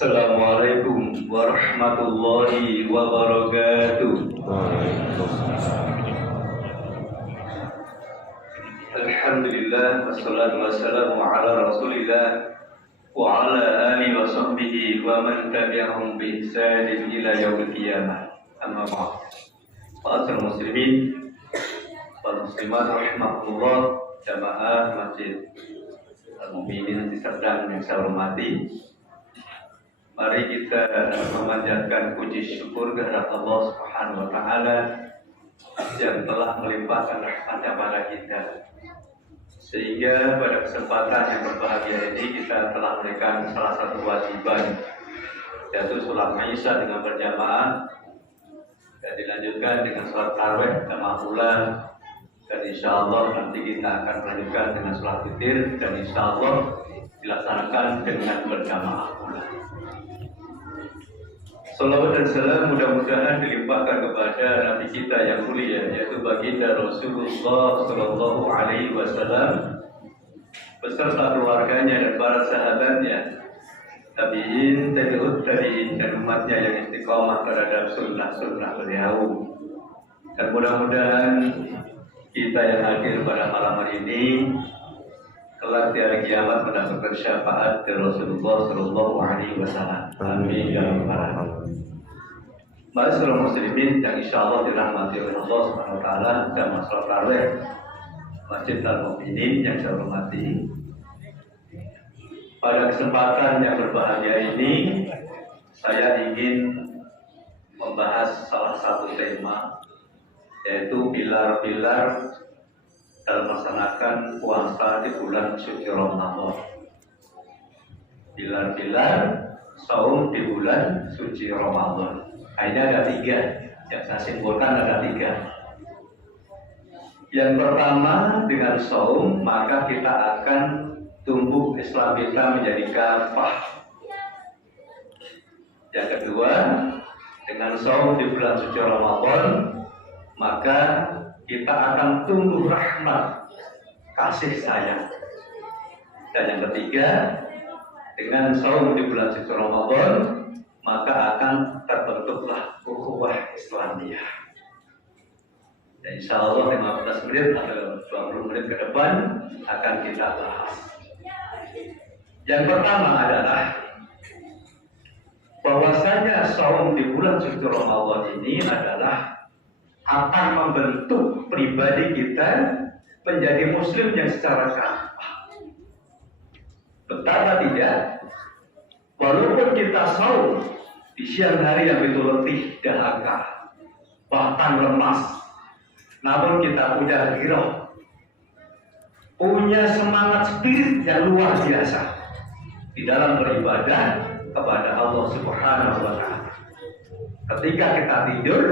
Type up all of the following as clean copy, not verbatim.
Assalamualaikum warahmatullahi wabarakatuh. Alhamdulillah wassalatu wassalamu ala Rasulillah wa ala alihi wa sahbihi wa man tabi'ahum bi ihsanin ila yaumil qiyamah. Amma ba'd. Ma'asyiral muslimin wal muslimat rahimakumullah, jamaah Masjid Al-Mu'minin di Serdang yang saya hormati. Mari kita memanjatkan puji syukur kehadirat Allah Subhanahu wa taala yang telah melimpahkan rahmat-Nya pada kita. Sehingga pada kesempatan yang berbahagia ini kita telah memberikan salah satu kewajiban, yaitu sholat Isya dengan berjamaah, dan dilanjutkan dengan sholat tarawih jamaah pula, dan insya Allah nanti kita akan melanjutkan dengan sholat witir, dan insya Allah dilaksanakan dengan berjamaah pula. Salawat dan salam mudah-mudahan dilimpahkan kepada Nabi kita yang mulia, yaitu baginda Rasulullah Sallallahu Alaihi Wasallam beserta keluarganya dan para sahabatnya, tabiin, tabi'ut tabi'in, dan umatnya yang istiqomah terhadap sunnah-sunnah beliau. Dan mudah-mudahan kita yang hadir pada malam hari ini kelak di hari kiamat mendapatkan syafaat dari Rasulullah Sallallahu Alaihi Wasallam. Amin ya rabbal alamin. Ma'asyiral muslimin yang insyaallah dirahmati oleh Allah Subhanahu wa taala, dan masalah tarawih Masjid Al-Mu'minin yang saya hormati. Pada kesempatan yang berbahagia ini saya ingin membahas salah satu tema, yaitu pilar-pilar dalam melaksanakan puasa di bulan suci Ramadan. Pilar-pilar saum di bulan suci Ramadan. Hanya ada 3, yang saya simpulkan ada 3. Yang pertama, dengan saum maka kita akan tumbuh Islam kita menjadi kafah. Yang kedua, dengan saum di bulan suci Ramadan maka kita akan tumbuh rahmat, kasih sayang. Dan yang ketiga, dengan saum di bulan suci Ramadan maka akan terbentuklah ukhuwah Islamiyah. Dan insya Allah 15 menit atau 20 menit ke depan akan kita bahas. Yang pertama adalah bahwasanya saum di bulan suci Ramadan ini adalah akan membentuk pribadi kita menjadi muslim yang secara kafah. Betapa tidak, walaupun kita saum di siang hari yang begitu letih, dahaga, bahkan lemas, namun kita punya ghirah, punya semangat spirit yang luar biasa di dalam beribadah kepada Allah Subhanahu wa taala. Ketika kita tidur,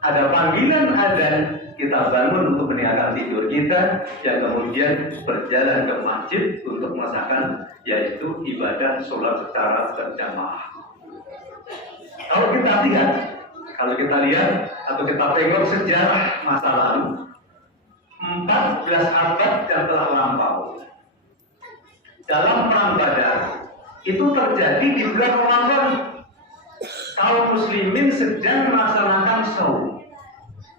ada panggilan adzan, kita bangun untuk meninggalkan tidur kita, yang kemudian berjalan ke masjid untuk melaksanakan, yaitu ibadah sholat secara berjamaah. Kalau kita lihat atau kita tengok sejarah masa lalu, 14 abad yang telah lampau, dalam perang Badar itu terjadi di bulan Ramadan. Kaum muslimin sedang melaksanakan saum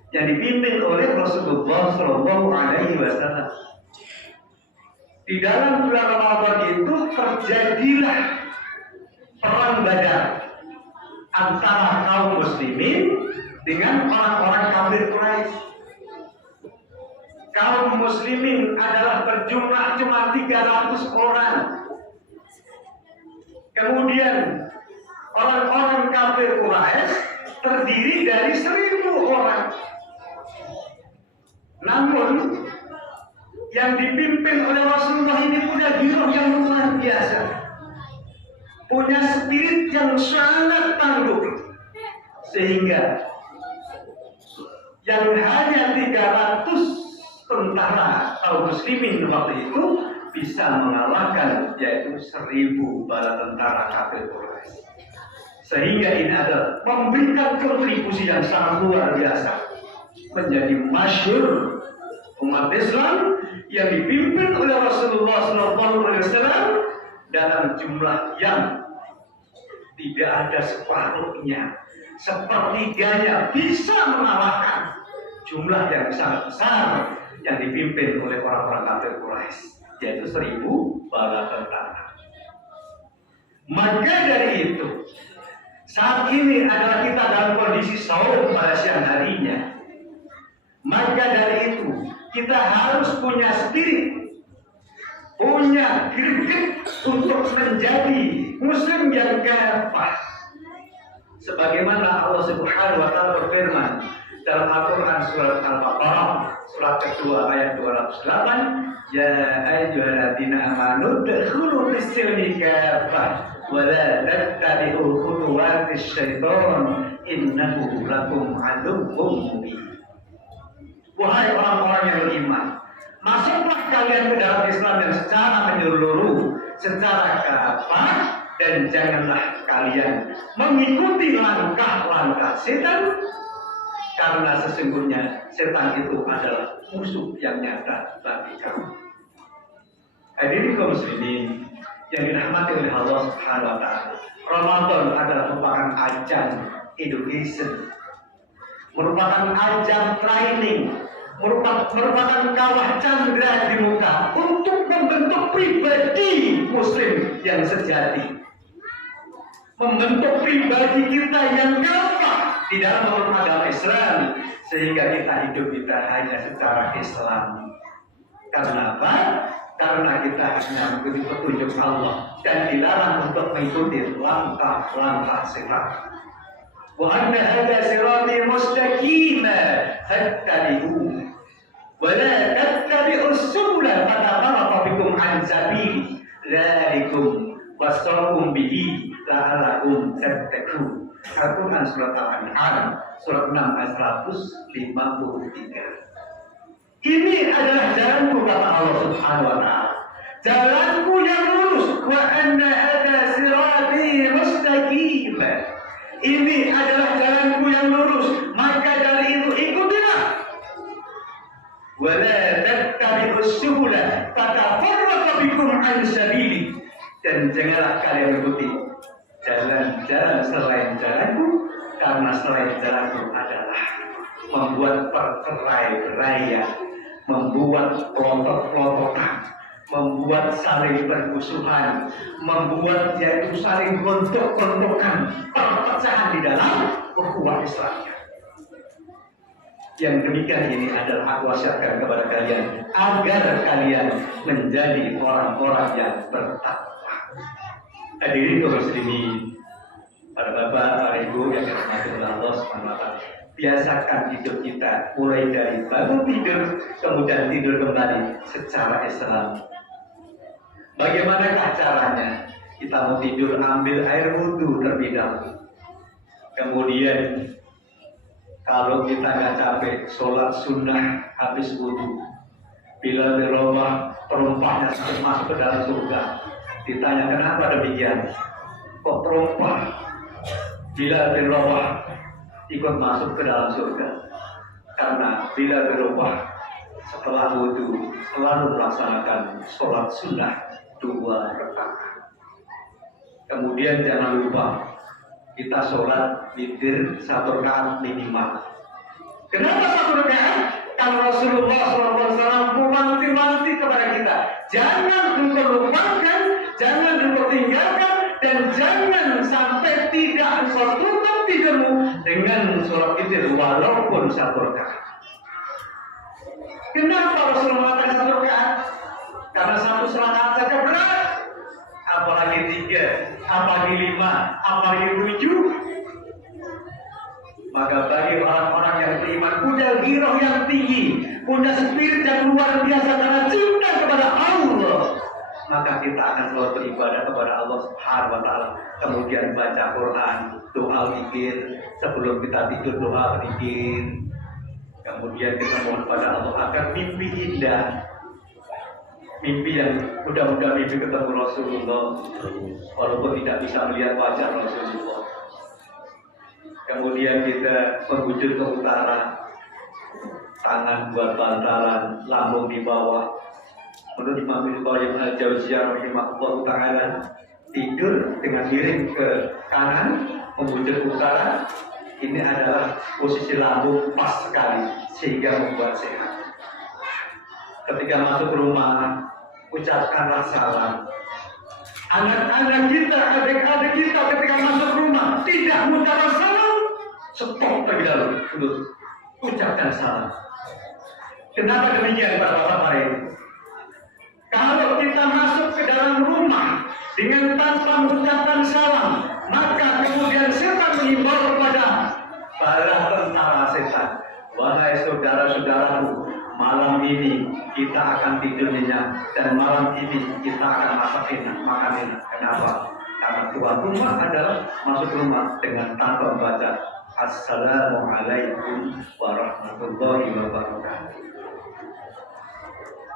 yang dipimpin oleh Rasulullah Sallallahu Alaihi Wasallam. Di dalam bulan Ramadan itu terjadilah perang Badar antara kaum muslimin dengan orang-orang kafir Quraisy. Kaum muslimin adalah berjumlah cuma 300 orang. Kemudian orang-orang kafir Quraisy terdiri dari 1000 orang. Namun yang dipimpin oleh Rasulullah ini punya ghirah yang luar biasa, punya spirit yang sangat tangguh, sehingga yang hanya 300 tentara kaum muslimin waktu itu bisa mengalahkan, yaitu 1000 bala tentara kafir Quraisy. Sehingga ini adalah memberikan kontribusi yang sangat luar biasa, menjadi masyhur umat Islam yang dipimpin oleh Rasulullah SAW dalam jumlah yang tidak ada separuhnya, sepertiganya bisa mengalahkan jumlah yang sangat besar yang dipimpin oleh orang-orang kafir Quraisy, yaitu 1.000 bala tentara. Maka dari itu, saat ini adalah kita dalam kondisi saum pada siang harinya. Maka dari itu, kita harus punya spirit, punya greget untuk menjadi muslim yang kafah. Sebagaimana Allah Subhanahu wa taala berfirman dalam Al-Qur'an surat Al-Baqarah surat kedua ayat 208, ya ayyuhalladzina amanu udkhulu fis-silmi kafah wa la tattabi'u khutuwatis syaitan innahu lakum aduwwum mubin. Wahai orang-orang yang beriman, masuklah kalian ke dalam Islam yang secara menyeluruh, secara kafah, dan janganlah kalian mengikuti langkah-langkah setan, karena sesungguhnya setan itu adalah musuh yang nyata bagi kamu. Hadirin kaum muslimin yang dirahmati oleh Allah Subhanahu wa taala, Ramadan adalah merupakan ajang education, merupakan ajang training, merupakan kawah candra di muka untuk membentuk pribadi muslim yang sejati, membentuk pribadi kita yang kafah di dalam agama Islam, sehingga kita hidup kita hanya secara Islam. Karena apa? Karena kita hanya mengikuti petunjuk Allah dan dilarang untuk mengikuti langkah-langkah setan. Wa anna hadza sirati mustaqima fattabi'uhu wa la tattabi'us subula fatafarraqa bikum an sabili dzalikum wasaqum bihi la'allakum tattaqun. Al-Quran surat Al-An'am surat 6 ayat 153. Ini adalah jalanku, kata Allah Subhanahu wa taala. Jalanku yang lurus. Wa anna hadza sirati mustaqim. Ini adalah jalanku yang lurus, maka dari itu ikutilah. Wa la tattabi'us subula fatafarraqa bikum an sabili. Dan janganlah kalian mengikuti jalan-jalan selain jalanku, karena selain jalanku adalah membuat percerai-beraian, membuat pelontok-pelontokan, membuat saling bermusuhan, membuat yaitu saling gontok-gontokan, perpecahan di dalam ukhuwah Islamnya. Yang demikian ini adalah aku wasiatkan kepada kalian agar kalian menjadi orang-orang yang bertakwa. Hadirin kaum muslimin, para bapak, para ibu yang dirahmati oleh Allah Subhanahu wa taala, biasakan hidup kita mulai dari bangun tidur kemudian tidur kembali secara Islam. Bagaimanakah caranya? Kita mau tidur, ambil air wudhu terlebih dahulu. Kemudian kalau kita nggak capek, sholat sunnah habis wudhu. Bila dirubah perumpahnya sampai masuk ke dalam surga. Ditanya kenapa demikian? Kok perumpah? Bila dirubah ikut masuk ke dalam surga, karena bila berubah setelah wudhu selalu melaksanakan sholat sunnah 2 rakaat. Kemudian jangan lupa kita sholat witir 1 rakaat minimal. Kenapa 1 rakaat? Karena Rasulullah SAW mewanti-wanti kepada kita, jangan engkau lupakan, jangan engkau tinggalkan, dan jangan sampai tidak engkau tutup tidurmu dengan sholat witir walaupun 1 rakaat. Kenapa Rasulullah mengatakan 1 rakaat? Karena 1 rakaat saja berat, apalagi 3, apalagi 5, apalagi 7. Maka bagi orang-orang yang beriman, punya giroh yang tinggi, punya spirit yang luar biasa karena cinta kepada Allah, maka kita akan selalu beribadah kepada Allah Subhanahu wa taala. Kemudian baca Quran, doa zikir, sebelum kita tidur doa zikir. Kemudian kita mohon pada Allah agar mimpi indah, mimpi yang mudah-mudahan mimpi ketemu Rasulullah, walaupun tidak bisa melihat wajah Rasulullah. Kemudian kita menghujur ke utara, tangan buat bantalan, lambung di bawah. Menurut Imam Ibnu Qayyim al-Jauziyah rahimahullah taala, tidur dengan miring ke kanan, membujur utara. Ini adalah posisi lambung pas sekali sehingga membuat sehat. Ketika masuk rumah, ucapkanlah salam. Anak-anak kita, adik-adik kita ketika masuk rumah tidak mengucapkan salam, stop terlebih dahulu, ucapkan salam. Kenapa demikian Pak Bapak Ibu? Kalau kita masuk ke dalam rumah dengan tanpa mengucapkan salam, maka kemudian setan mengimbau kepada para tentara setan. Wahai saudara-saudaraku, malam ini kita akan tidur nyenyak dan malam ini kita akan makan enak. Kenapa? Karena tuan rumah adalah masuk rumah dengan tanpa membaca Assalamualaikum warahmatullahi wabarakatuh.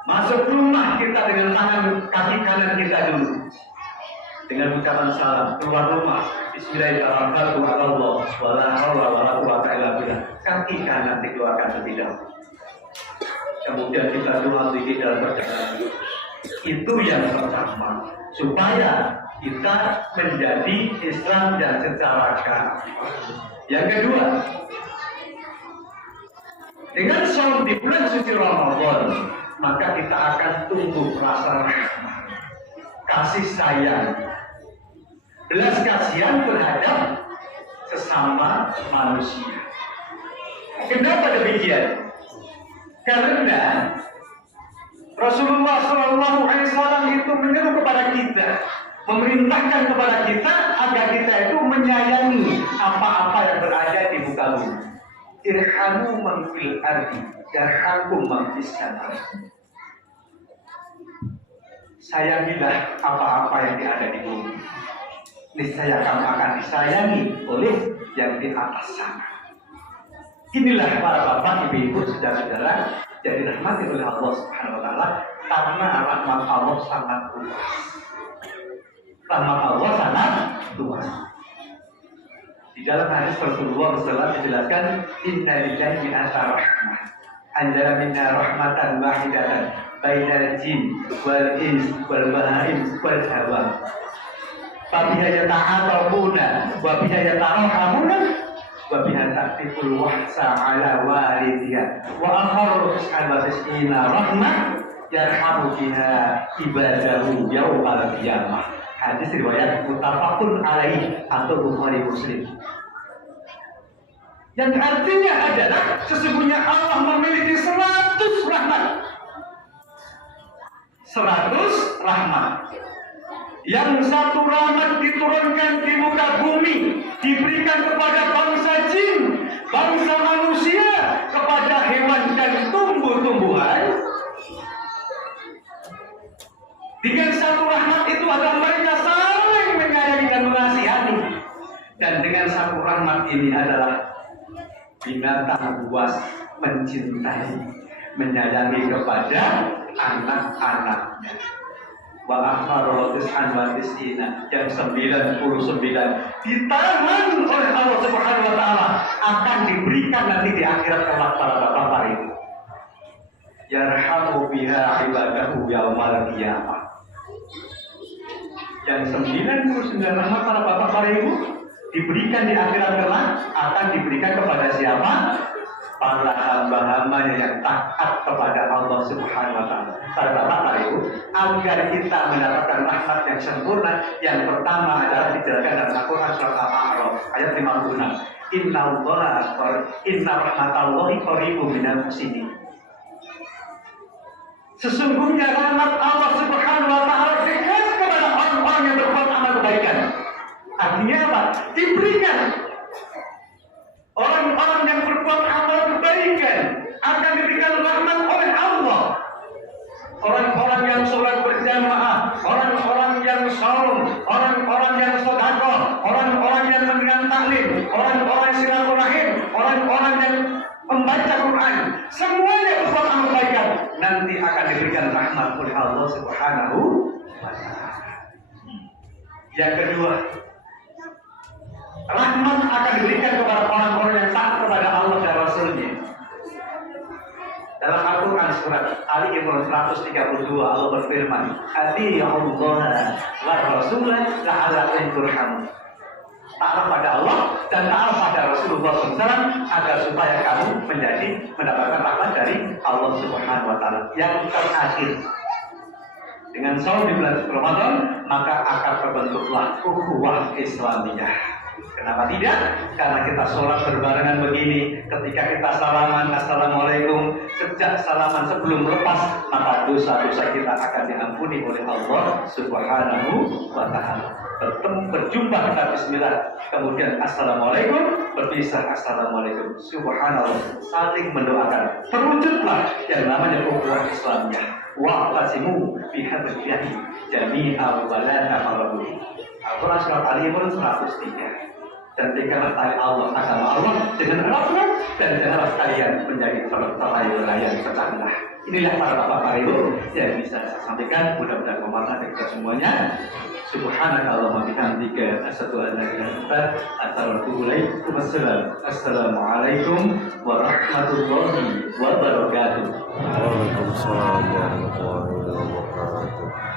Masuk rumah kita dengan tangan kaki kanan kita dulu dengan ucapan salam. Keluar rumah Bismillahirrahmanirrahim. Kaki kanan dikeluarkan terlebih dahulu. Kemudian kita doa zikir dalam perjalanan. Itu yang pertama, supaya kita menjadi Islam dan secara agama. Yang kedua, dengan saum di bulan suci Ramadan, maka kita akan tumbuh rasa rahmat, kasih sayang, belas kasihan terhadap sesama manusia. Kenapa demikian? Karena Rasulullah SAW itu menyeru kepada kita, memerintahkan kepada kita agar kita itu menyayangi apa-apa yang berada di muka bumi. Irhamu man fil ardi yarhamkum man fis sama. Sayangilah apa-apa yang ada di bumi, niscaya kamu akan disayangi oleh yang di atas sana. Inilah para bapak, ibu-ibu, saudara-saudara yang dirahmati oleh Allah Subhanahu wa taala, karena rahmat Allah sangat luas. Rahmat Allah sangat luas. Di dalam hadis Rasulullah SAW dijelaskan, Inna lillahi mi'ata rahmah, anjala minna rahmatan wahidatan bainal jin wal ins wal bahaim wal hawa. Fabiha yata'atabuna wa biha yata'rahamuna wa biha ta'tiful wahsa ala walidiyah wa akharu tis'ina rahmah yarhamu biha ibadahu yawmal qiyamah. Hadis riwayat muttafaqun alaih atau Bukhari Muslim. Yang artinya adalah sesungguhnya Allah memiliki 100 rahmat. 100 rahmat. Yang satu rahmat diturunkan di muka bumi, diberikan kepada bangsa jin, bangsa manusia, kepada hewan dan tumbuh-tumbuhan. Dengan satu rahmat itu adalah mereka saling menyayangi dan mengasihani. Dan dengan satu rahmat ini adalah binatang buas mencintai, menyayangi kepada anak-anaknya. Wa akharu tis'ina yang 99 ditahan oleh Allah Subhanahu wa taala akan diberikan nanti di akhirat kelak para bapak ibu. Yarhamu biha ibadahu yaumal qiyamah. Yang 99 rahmat para bapak ibu diberikan di akhirat kelak akan diberikan kepada siapa? Para hamba-hambanya yang taat kepada Allah Subhanahu wa taala. Para bapak ibu, agar kita mendapatkan rahmat yang sempurna, yang pertama adalah dijelaskan dalam Al-Qur'an surat Al-A'raf ayat 56. Inna rahmatallahi qaribun minal muhsinin. Sesungguhnya rahmat Allah Subhanahu wa taala dekat kepada orang-orang yang berbuat amal kebaikan. Artinya apa? Diberikan orang-orang yang berbuat amal kebaikan akan diberikan rahmat oleh Allah. Orang-orang yang sholat berjamaah, orang-orang yang saum, orang-orang yang sedekah, orang-orang yang mendengar taklim, orang-orang yang silaturahim, orang-orang yang membaca Quran, semuanya berbuat amal kebaikan nanti akan diberikan rahmat oleh Allah Subhanahu wa taala. Yang kedua, rahmat akan diberikan kepada orang-orang yang taat kepada Allah dan Rasul-Nya. Dalam Al-Quran surat Ali Imran 132 Allah berfirman, "Atii'ullaha wa rasulah la'allakum turhamun." Taat pada Allah dan taat pada Rasulullah SAW agar supaya kamu mendapatkan rahmat dari Allah Subhanahu Wa Taala. Yang terakhir, dengan saum di bulan Ramadan maka akan terbentuklah ukhuwah Islamiyah. Kenapa tidak? Karena kita sholat berbarengan begini. Ketika kita salaman, assalamualaikum, sejak salaman sebelum lepas, maka dosa-dosa kita akan diampuni oleh Allah Subhanahu Wa Taala. Berjumpa kita bismillah, kemudian assalamualaikum, berpisah assalamualaikum, subhanallah, saling mendoakan. Terwujudlah yang namanya ukhuwah Islamiyah. Wa'tasimu bihablillahi jami'an wa la tafarraqu. Al-Quran surat Ali Imran 103. Dan tegaklah tali Allah agama Allah dengan eratnya, dan janganlah kalian menjadi terlai-belai yang pecah belah. Inilah para bapak ibu yang bisa saya sampaikan, mudah-mudahan bermanfaat bagi kita semuanya. Subhanakallahumma bihamdika asyhadu an la ilaha illa anta astaghfiruka wa atubu ilaik. Assalamualaikum warahmatullahi wabarakatuh. Waalaikumsalam warahmatullahi wabarakatuh.